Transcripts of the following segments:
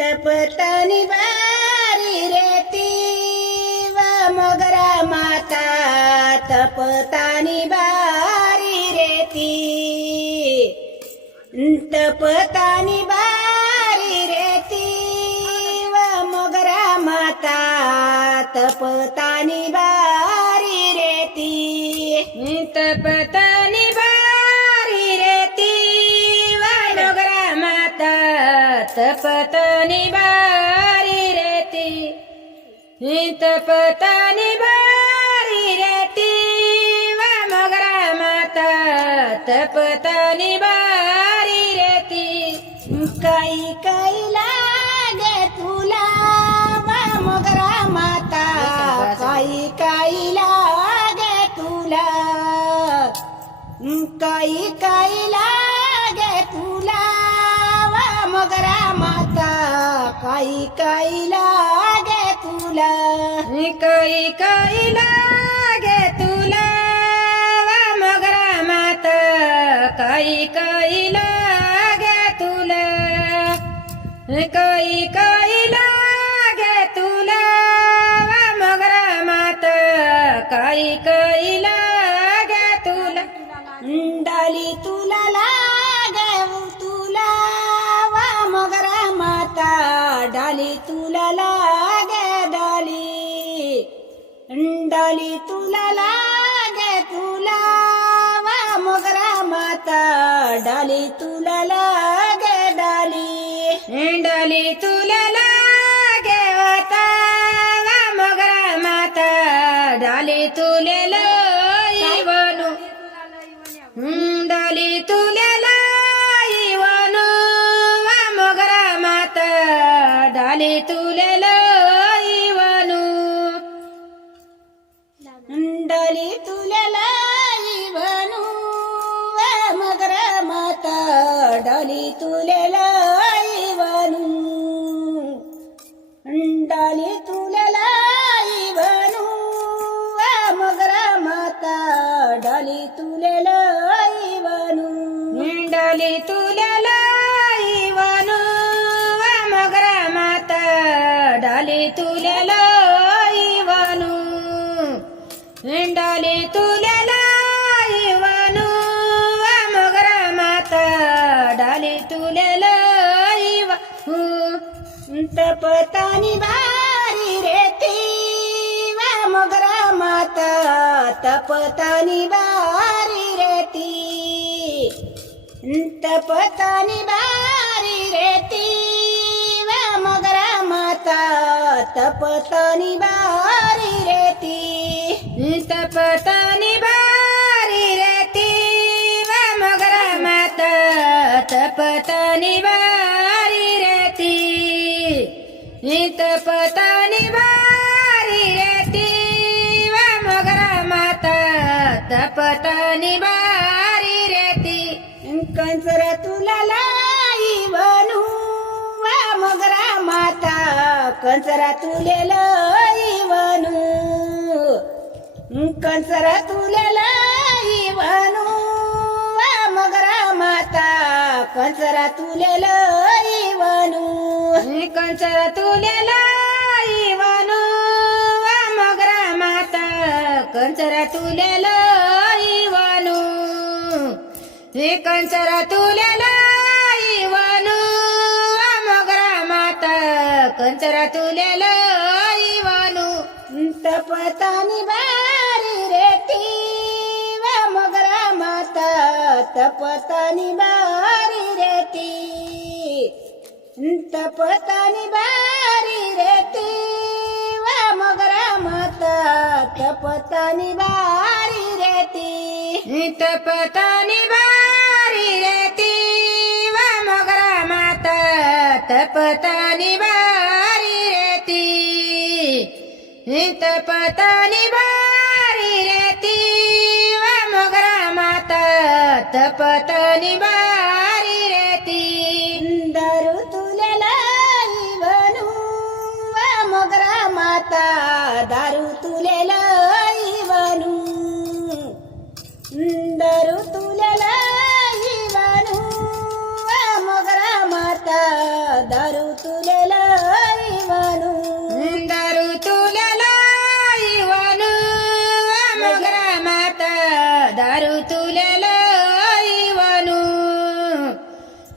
तपतानी बारी रेती व मोगरा माता तपतानी बारी रेती तपतानी बारी रेती व मोगरा माता तपतानी बारी रेती तपतानी बारी रेती व मोगरा माता तपतानी बारी रेती तपतानी बारी रेती व मोगरा माता तपतानी बारी रेती काही काही लागे तुला व मोगरा माता काही काही लागे तुला काही काही लागे तुला व मोगरा माता काही काही लागे तुला काही काही लागे तुला व मोगरा माता काही काही लागे तुला काही काही लागे तुला व मोगरा माता काही काही लागे तुला डाली तुला लागे तुला व मोगरा माता डाली तुला लागे डाली डाली तुला लागे तुला व मोगरा माता डाली तुला लागे डाली डाली तुला लागे होता व मोगरा माता डाली तुले लाई वनु डाली तुले लाई वनु व मोगरा माता डाली तुले लाई वनु डाली तुले लाई वनु व मोगरा माता डाली तुले लाई वनु डाली तुले लाई वनु व मोगरा माता डाली तुले लाई वनु डाली तुले लाई वनु व मोगरा माता डाली तुले लाई वनु डाली तुले लाई वनु व मोगरा माता डाली तुले लाई वनु तपतानी बारी रेती व मोगरा माता तपतानी बारी रेती तपतानी बारी रेती व मोगरा माता तपतानी बारी रेती तपतानी बारी रेती व मोगरा माता तपतानी बारी रेती तपतानी बारी रेती व मोगरा माता तपतानी बारी रेती कंचरा तुला लाई वनु व मोगरा माता कंचरा तुले लाई वनु कंचरा तुले लाई वनु व मोगरा माता कंचरा तुले लाई वनु कंचरा तुले लाई वनु व मोगरा माता कंचरा तुले लाई वनु कंचरा तुले लाई वनु व मोगरा माता कंचरा तुले लाई वनु तपतानी बारी रेती व मोगरा माता तपतानी बारी रेती तपतानी बारी रेती व मोगरा माता तपतानी बारी रेती तपतानी बारी रेती व मोगरा माता तपतानी बारी रेती तपतानी बारी रेती व मोगरा माता तपतानी बारी रेती दारू तुले लाई वनु व मोगरा माता दारू तुले लाई वनु दारू तुले लाई वनु व मोगरा माता दारू तुले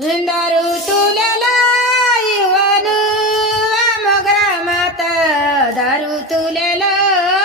दरू